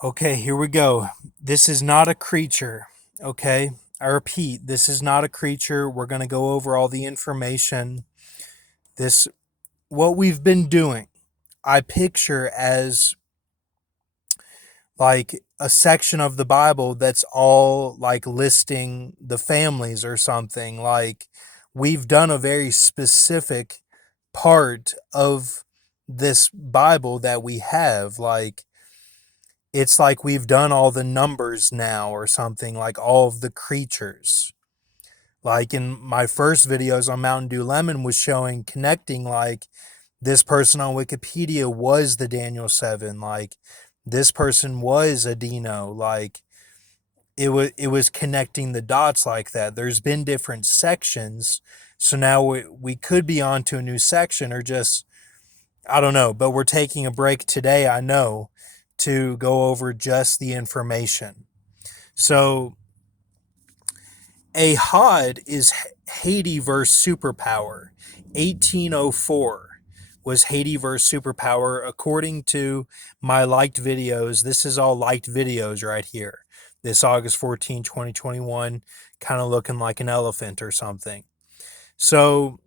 Okay, here we go. This is not a creature. Okay, I repeat, this is not a creature. We're going to go over all the information. This, what we've been doing, I picture as like a section of the Bible that's all like listing the families or something. Like we've done a very specific part of this Bible that we have. Like it's like we've done all the numbers now or something, like all of the creatures. Like in my first videos on Mountain Dew Lemon was showing connecting like this person on Wikipedia was the Daniel 7, like this person was a Dino, like it was connecting the dots like that. There's been different sections. So now we could be on to a new section or just I don't know, but we're taking a break today, I know, to go over just the information. So, a HOD is Haiti versus Superpower. 1804 was Haiti versus Superpower, according to my liked videos. This is all liked videos right here. This August 14, 2021, kind of looking like an elephant or something. So,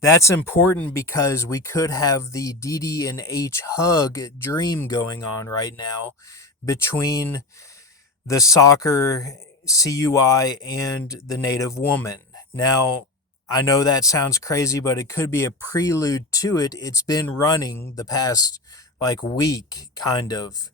that's important because we could have the DD and H hug dream going on right now between the soccer CUI and the native woman. Now, I know that sounds crazy, but it could be a prelude to it. It's been running the past like week, kind of.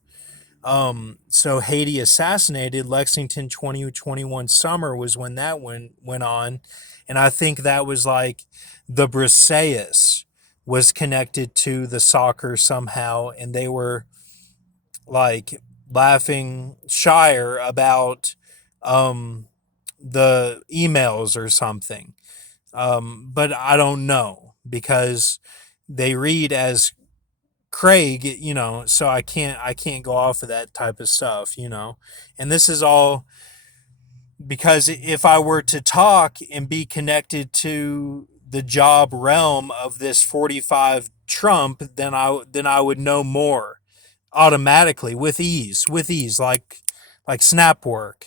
So Haiti assassinated Lexington 2021 summer was when that went on. And I think that was like the Briseis was connected to the soccer somehow. And they were like laughing Shire about um, the emails or something. But I don't know because they read as Craig, so I can't go off of that type of stuff. And this is all because if I were to talk and be connected to the job realm of this 45 Trump, then I would know more automatically with ease like snap work.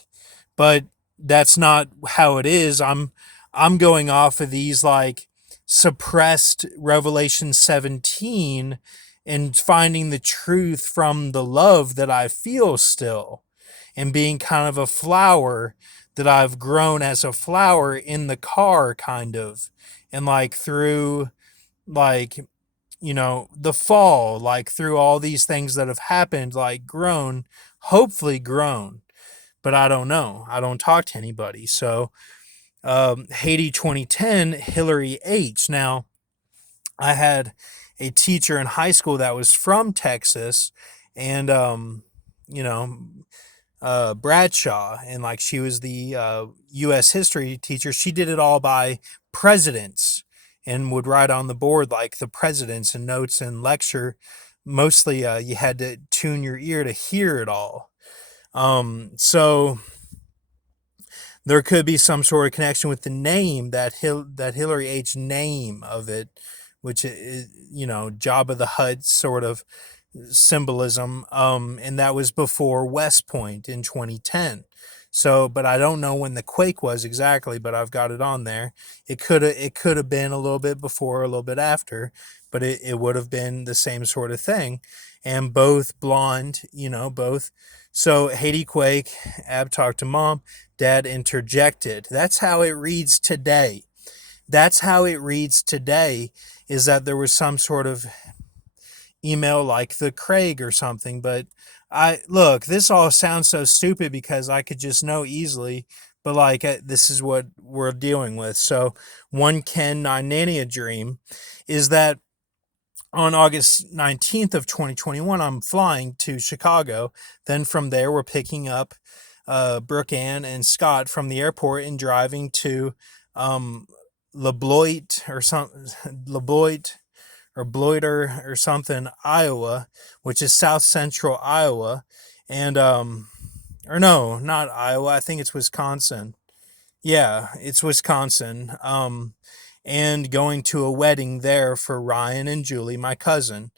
But that's not how it is. I'm going off of these like suppressed Revelation 17 and finding the truth from the love that I feel still and being kind of a flower that I've grown as a flower in the car kind of and like through like the fall, like through all these things that have happened, like grown, hopefully grown, but I don't know. I don't talk to anybody. So, Haiti 2010, Hillary H. Now, I had a teacher in high school that was from Texas and, you know, Bradshaw, and like she was the U.S. history teacher. She did it all by presidents and would write on the board like the presidents and notes and lecture. Mostly, you had to tune your ear to hear it all. So there could be some sort of connection with the name that Hillary H name of it, which is Jabba the Hutt sort of symbolism, and that was before West Point in 2010. So, but I don't know when the quake was exactly, but I've got it on there. It could have been a little bit before, a little bit after, but it would have been the same sort of thing. And both blonde, both. So Haiti quake, Ab talked to mom, dad interjected. That's how it reads today. That's how it reads today. Is that there was some sort of email like the Craig or something. But I look, this all sounds so stupid because I could just know easily. But like this is what we're dealing with. So one Ken Nania dream is that on August 19th of 2021, I'm flying to Chicago. Then from there, we're picking up Brooke Ann and Scott from the airport and driving to um, LeBloit or something, LeBloit or Bloiter or something, Iowa, which is south central Iowa, and or no, not Iowa. I think it's Wisconsin. Yeah, it's Wisconsin. And going to a wedding there for Ryan and Julie, my cousin,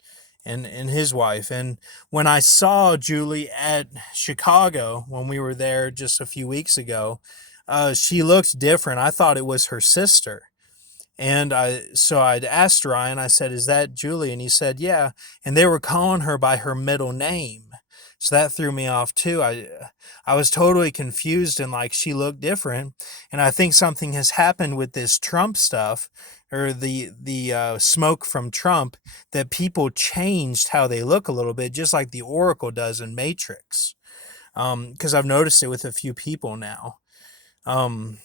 and his wife. And when I saw Julie at Chicago when we were there just a few weeks ago, she looked different. I thought it was her sister. And I'd asked Ryan, I said, "Is that Julie?" And he said, "Yeah." And they were calling her by her middle name. So that threw me off too. I was totally confused, and like she looked different. And I think something has happened with this Trump stuff, or the smoke from Trump, that people changed how they look a little bit, just like the Oracle does in Matrix. Because I've noticed it with a few people now. Um,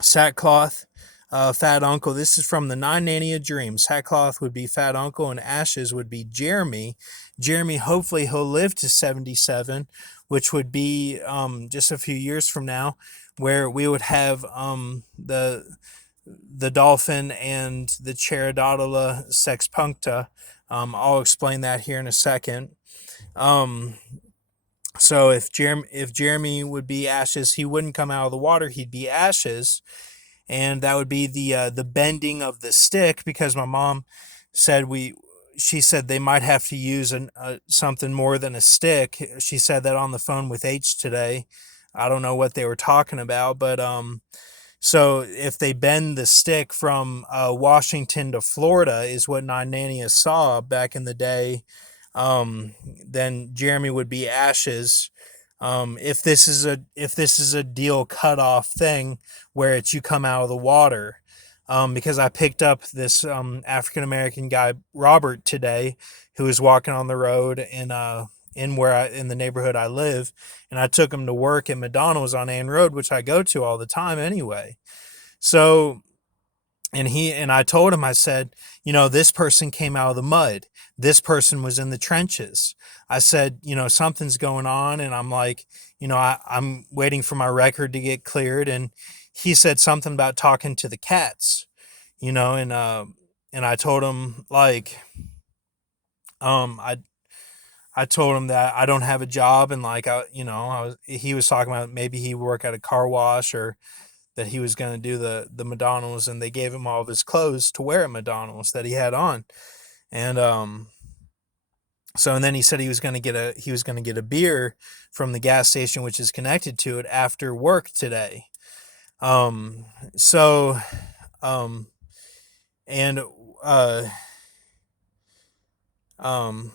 Sackcloth, Fat Uncle. This is from the Nine Nanny of Dreams. Sackcloth would be Fat Uncle, and Ashes would be Jeremy. Jeremy, hopefully, he'll live to 77, which would be just a few years from now, where we would have the dolphin and the charidotella sexpuncta. I'll explain that here in a second. Um, so if Jeremy would be Ashes, he wouldn't come out of the water. He'd be Ashes, and that would be the bending of the stick, because my mom said she said they might have to use something more than a stick. She said that on the phone with H today. I don't know what they were talking about, but so if they bend the stick from Washington to Florida, is what Nania saw back in the day, then Jeremy would be Ashes. If this is a deal cutoff thing where it's you come out of the water, because I picked up this African American guy Robert today, who was walking on the road in the neighborhood I live, and I took him to work at McDonald's on Ann Road, which I go to all the time anyway. So, and I told him, I said, this person came out of the mud. This person was in the trenches. I said, something's going on, and I'm like, I'm waiting for my record to get cleared. And he said something about talking to the cats, and I told him, like, I told him that I don't have a job, and like he was talking about maybe he work at a car wash, or that he was going to do the McDonald's, and they gave him all of his clothes to wear at McDonald's that he had on. And and then he said he was going to get a beer from the gas station, which is connected to it, after work today. Um so um and uh um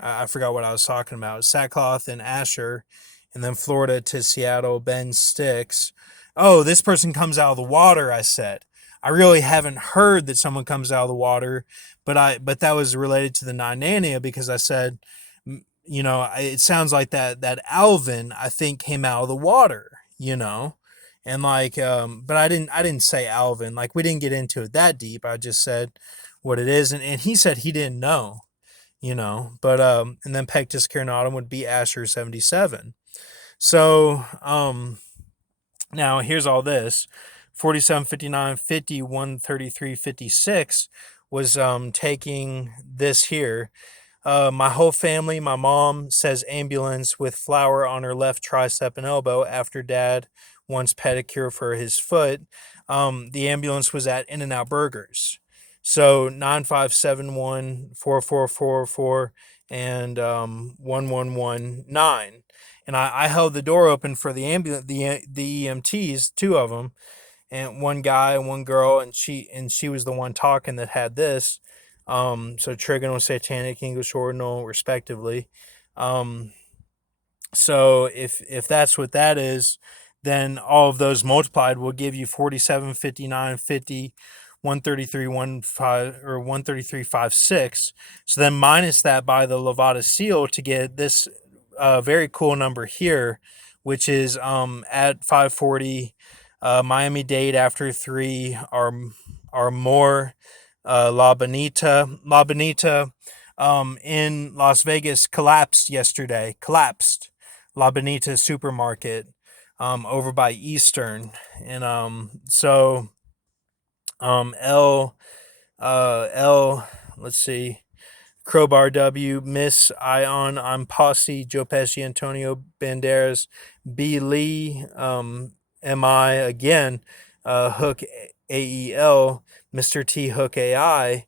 I forgot what I was talking about. Sackcloth and Asher, and then Florida to Seattle, Ben Sticks. Oh, this person comes out of the water, I said. I really haven't heard that someone comes out of the water, but that was related to the Nania, because I said, it sounds like that Alvin, I think, came out of the water. And like but I didn't say Alvin. Like, we didn't get into it that deep. I just said what it is, and he said he didn't know. But and then Pectus carinatum would be Asher 77. So now here's all this: 47, 59, 50, 133, 56 was taking this here. My whole family, my mom says ambulance with flour on her left tricep and elbow after dad wants pedicure for his foot. The ambulance was at In-N-Out Burgers. So 9571 4444 and 1119. And I held the door open for the ambulance, the EMTs, two of them, and one guy and one girl, and she was the one talking that had this. So trigonal, satanic, English ordinal, respectively. Um, so if that's what that is, then all of those multiplied will give you 47, 59, 50, 133, 15, or 133, 56. So then minus that by the Levada seal to get this very cool number here, which is at 540. Miami-Dade after 3 are more. La Bonita in Las Vegas collapsed yesterday. Collapsed. La Bonita supermarket over by Eastern. And L L let's see. Crowbar W, Miss Ion, I'm Posse, Joe Pesci, Antonio Banderas, B. Lee, MI again, Hook AEL, Mr. T Hook AI,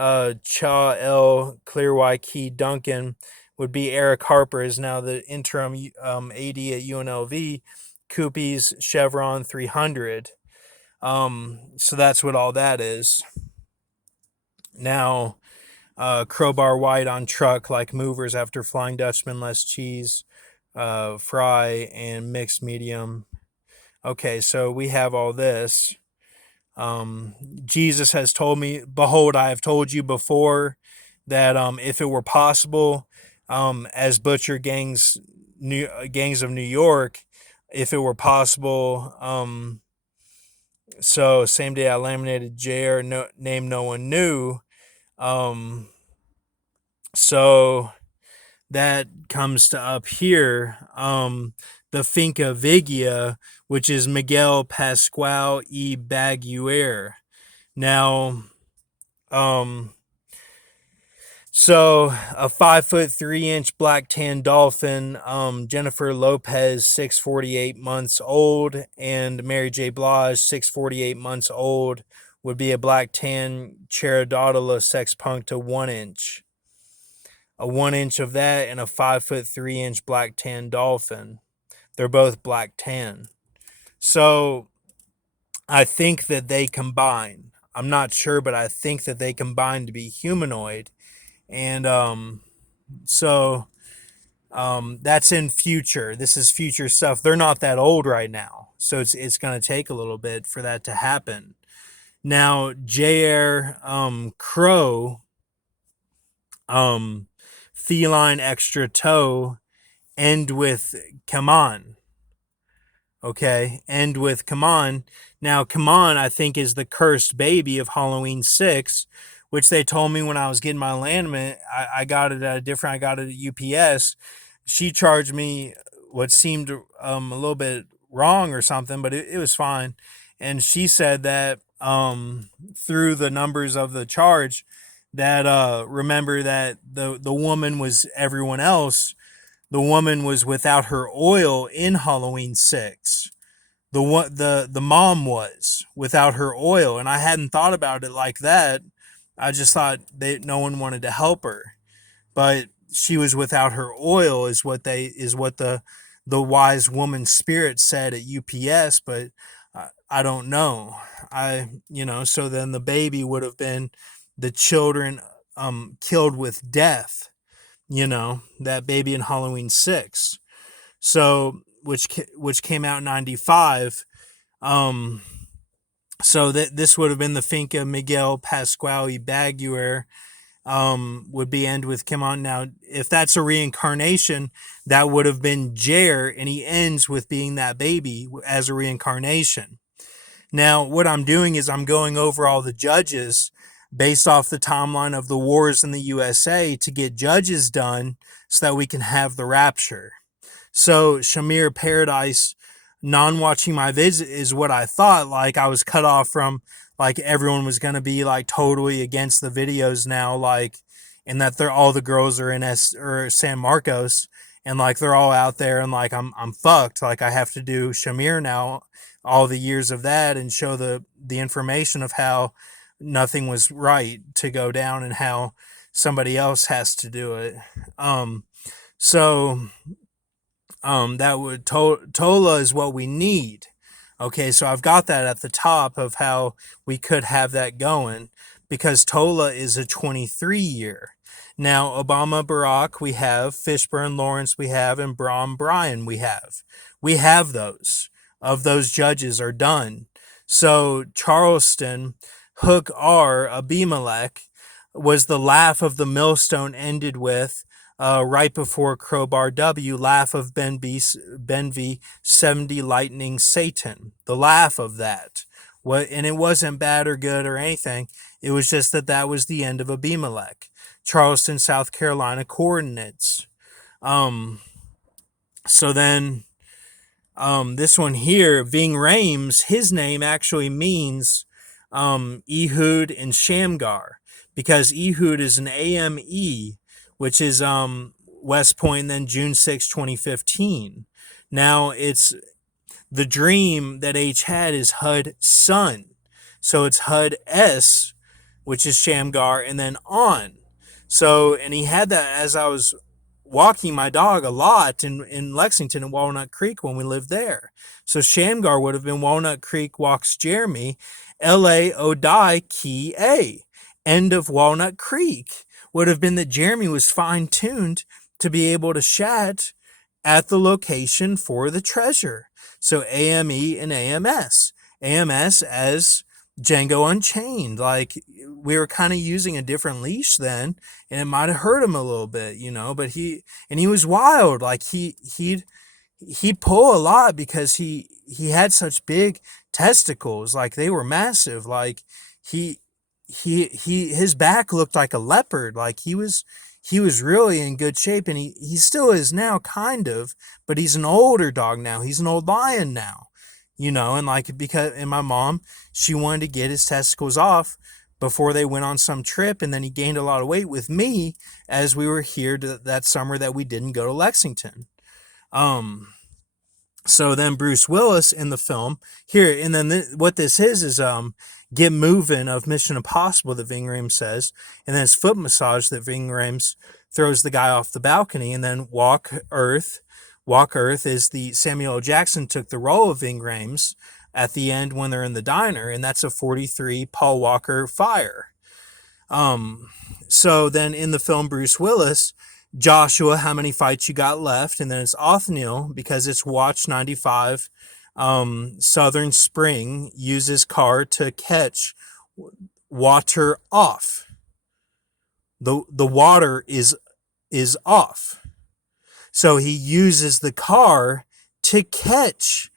Cha L. Clear Key Duncan would be Eric Harper, is now the interim AD at UNLV. Koopies Chevron 300. So that's what all that is. Now, crowbar white on truck like movers after Flying Dutchman, less cheese, fry, and mixed medium. Okay, so we have all this. Jesus has told me, behold, I have told you before that if it were possible, as butcher gangs of New York, if it were possible, so same day I laminated JR, name no one knew. Um, so that comes to up here. The Finca Vigia, which is Miguel Pascual y Baguer. Now, um, so a 5'3" black tan dolphin, Jennifer Lopez, 6'48" old, and Mary J. Blige, 6'48" old, would be a black tan charidotella sexpunctata 1". A 1" of that and a 5'3" black tan dolphin. They're both black tan. So I think that they combine. I'm not sure, but I think that they combine to be humanoid. And so that's in future. This is future stuff. They're not that old right now, so it's going to take a little bit for that to happen. Now, J.R. Crow, feline extra toe, end with come on. Okay, end with come on. Now, come on, I think, is the cursed baby of Halloween 6, which they told me when I was getting my alignment. I got it at I got it at UPS. She charged me what seemed a little bit wrong or something, but it was fine. And she said that through the numbers of the charge, that remember that the woman was everyone else. The woman was without her oil in Halloween 6. The mom was without her oil, and I hadn't thought about it like that. I just thought no one wanted to help her, but she was without her oil is what the wise woman spirit said at UPS. But I don't know. So then the baby would have been the children killed with death. That baby in Halloween 6. So which came out in 95. So that this would have been the Finca Miguel Pascual y Baguer, would be end with come on. Now, if that's a reincarnation, that would have been Jer, and he ends with being that baby as a reincarnation. Now, what I'm doing is I'm going over all the judges based off the timeline of the wars in the USA to get judges done so that we can have the rapture. So Shamir Paradise, non-watching my visit is what I thought. Like I was cut off from, like everyone was going to be like totally against the videos now, like, and that all the girls are in San Marcos, and like they're all out there, and like I'm fucked. Like I have to do Shamir now, all the years of that, and show the information of how nothing was right to go down and how somebody else has to do it. So that would Tola is what we need. Okay, so I've got that at the top of how we could have that going, because Tola is a 23 year. Now, Obama, Barack, we have, Fishburne, Lawrence, we have, and Braun, Bryan, we have. We have those. Of those judges are done. So Charleston, Hook R, Abimelech, was the laugh of the millstone ended with, right before Crowbar W, laugh of Ben V, 70 lightning Satan. The laugh of that. And it wasn't bad or good or anything. It was just that was the end of Abimelech. Charleston, South Carolina coordinates. So then this one here, Ving Rhames, his name actually means Ehud and Shamgar, because Ehud is an AME, which is West Point, and then June 6, 2015. Now, it's the dream that H had is HUD Sun. So it's HUD S, which is Shamgar, and then On. So, and he had that as I was walking my dog a lot in Lexington and Walnut Creek when we lived there. So Shamgar would have been Walnut Creek walks Jeremy, L.A. Odai Key A. End of Walnut Creek would have been that Jeremy was fine-tuned to be able to shat at the location for the treasure. So AME and AMS. AMS as Django Unchained. Like, we were kind of using a different leash then, and it might have hurt him a little bit, but he was wild. Like, he'd pull a lot because he had such big testicles. Like, they were massive. Like, his back looked like a leopard. Like, he was really in good shape, and he still is now, kind of, but he's an older dog now. He's an old lion now, and like, and my mom, she wanted to get his testicles off before they went on some trip, and then he gained a lot of weight with me as we were here that summer that we didn't go to Lexington. So then Bruce Willis in the film here, and then what this is Get Moving of Mission Impossible that Ving Rhames says, and then it's Foot Massage that Ving Rhames throws the guy off the balcony, and then Walk Earth is the Samuel L. Jackson took the role of Ving Rhames at the end when they're in the diner, and that's a 43 Paul Walker Fire. So then in the film Bruce Willis, Joshua, How Many Fights You Got Left? And then it's Othniel, because it's Watch 95. Southern Spring uses car to catch water off. The water is off. So he uses the car to catch.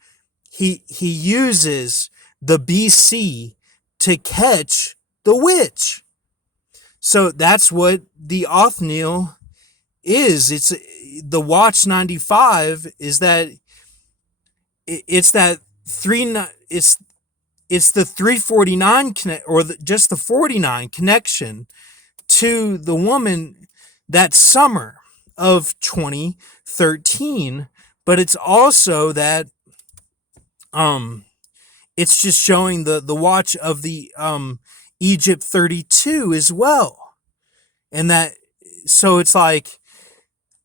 He uses the BC to catch the witch. So that's what the Othniel is. It's the Watch 95 is that it's that it's the 349 connect, or just the 49 connection to the woman that summer of 2013, but it's also that it's just showing the watch of the Egypt 32 as well. And that, so it's like,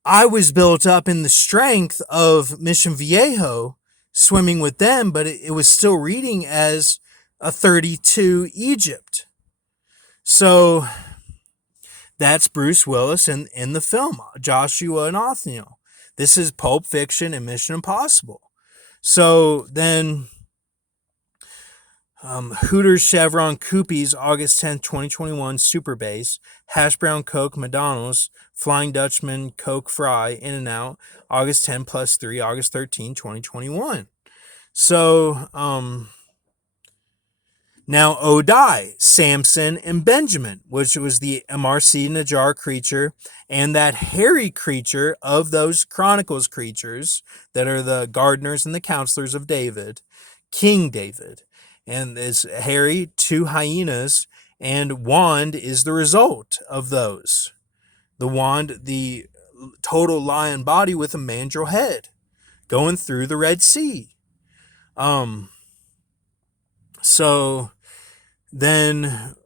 I was built up in the strength of Mission Viejo swimming with them, but it was still reading as a 32 Egypt. So that's Bruce Willis in the film, Joshua and Othniel. This is Pulp Fiction and Mission Impossible. So then Hooters, Chevron, Koopies, August 10th, 2021, Super Base, Hash Brown Coke, McDonald's, Flying Dutchman, Coke Fry, In-N-Out, August 10 plus 3, August 13, 2021. So, now Odai, Samson, and Benjamin, which was the MRC Najar creature, and that hairy creature of those Chronicles creatures that are the gardeners and the counselors of David, King David. And it's hairy, 2 hyenas, and wand is the result of those. The wand, the total lion body with a mandrill head, going through the Red Sea. So then,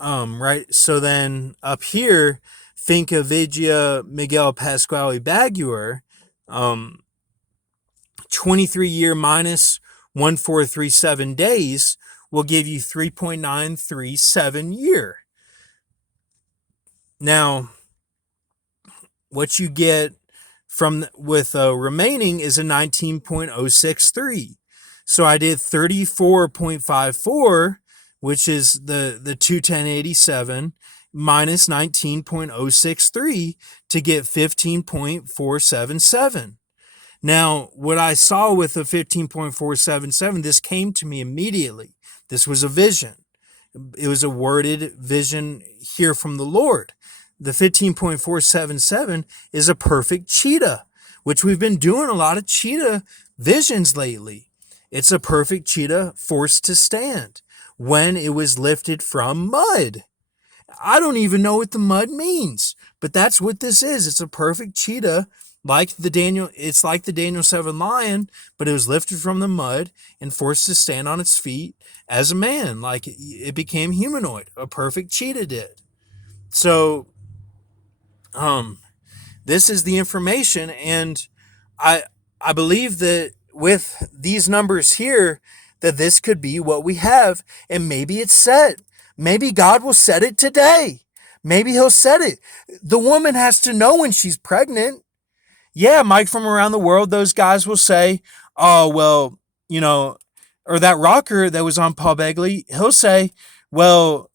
right, so then up here, Finca Vigia Miguel Pasquale Baguer, 23 year minus 1437 days will give you 3.937 year. Now, what you get with remaining is a 19.063. So I did 34.54, which is the 21087 minus 19.063 to get 15.477. Now, what I saw with the 15.477, this came to me immediately. This was a vision. It was a worded vision here from the Lord. The 15.477 is a perfect cheetah, which we've been doing a lot of cheetah visions lately. It's a perfect cheetah forced to stand when it was lifted from mud. I don't even know what the mud means, but that's what this is. It's a perfect cheetah it's like the Daniel 7 lion, but it was lifted from the mud and forced to stand on its feet as a man. Like it became humanoid. A perfect cheetah did. So, um, this is the information, and I I believe that with these numbers here, that this could be what we have, and maybe it's set. Maybe God will set it today. Maybe He'll set it. The woman has to know when she's pregnant. Yeah, Mike from around the world, those guys will say, oh, well, you know, or that rocker that was on Paul Begley, he'll say, well,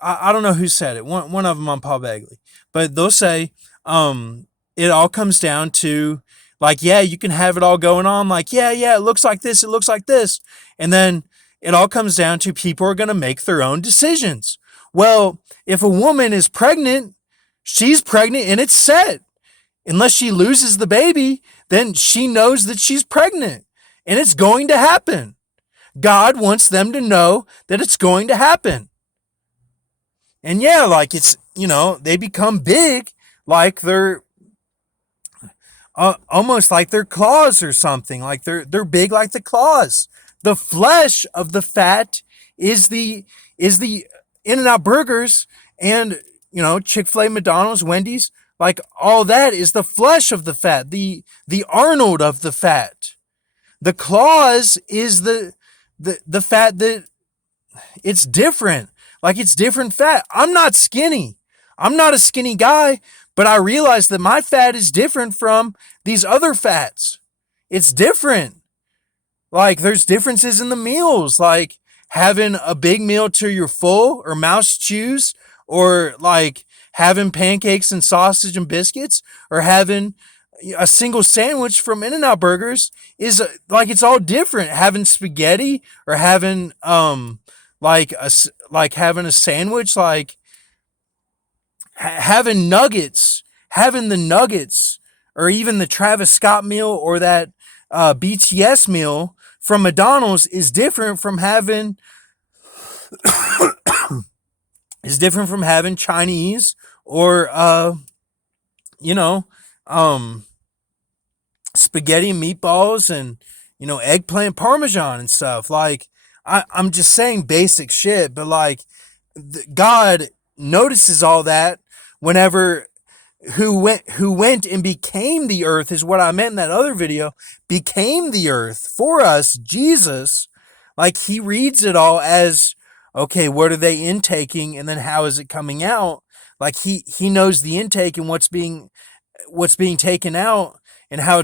I don't know who said it, one of them on Paul Begley, but they'll say, it all comes down to, like, yeah, you can have it all going on, like, yeah, it looks like this, it looks like this. And then it all comes down to people are going to make their own decisions. Well, if a woman is pregnant, she's pregnant and it's set. Unless she loses the baby, then she knows that she's pregnant and it's going to happen. God wants them to know that it's going to happen. And yeah, like it's, they become big, like they're almost like their claws or something. Like they're big like the claws. The flesh of the fat is the In-N-Out burgers and Chick-fil-A, McDonald's, Wendy's. Like all that is the flesh of the fat, the Arnold of the fat. The claws is the fat that it's different. Like it's different fat. I'm not skinny. I'm not a skinny guy, but I realize that my fat is different from these other fats. It's different. Like there's differences in the meals, like having a big meal till you're full or mouse chews, or like having pancakes and sausage and biscuits, or having a single sandwich from In-N-Out Burgers is like it's all different. Having spaghetti or having like having a sandwich, like having nuggets, having the nuggets, or even the Travis Scott meal or that BTS meal from McDonald's is different from having Chinese or you know um spaghetti and meatballs and eggplant parmesan and stuff. Like I'm just saying basic shit, but like God notices all that whenever who went and became the earth is what I meant in that other video, became the earth for us, Jesus. Like he reads it all as, okay, what are they intaking and then how is it coming out? Like he knows the intake and what's being taken out and how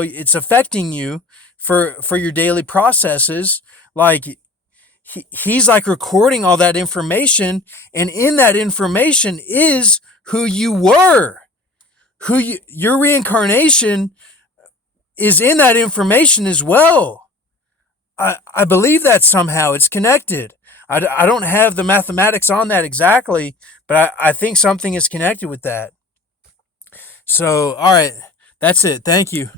it's affecting you for your daily processes. Like he's like recording all that information, and in that information is who you were, your reincarnation is in that information as well. I believe that somehow it's connected. I don't have the mathematics on that exactly, but I think something is connected with that. So, all right, that's it. Thank you.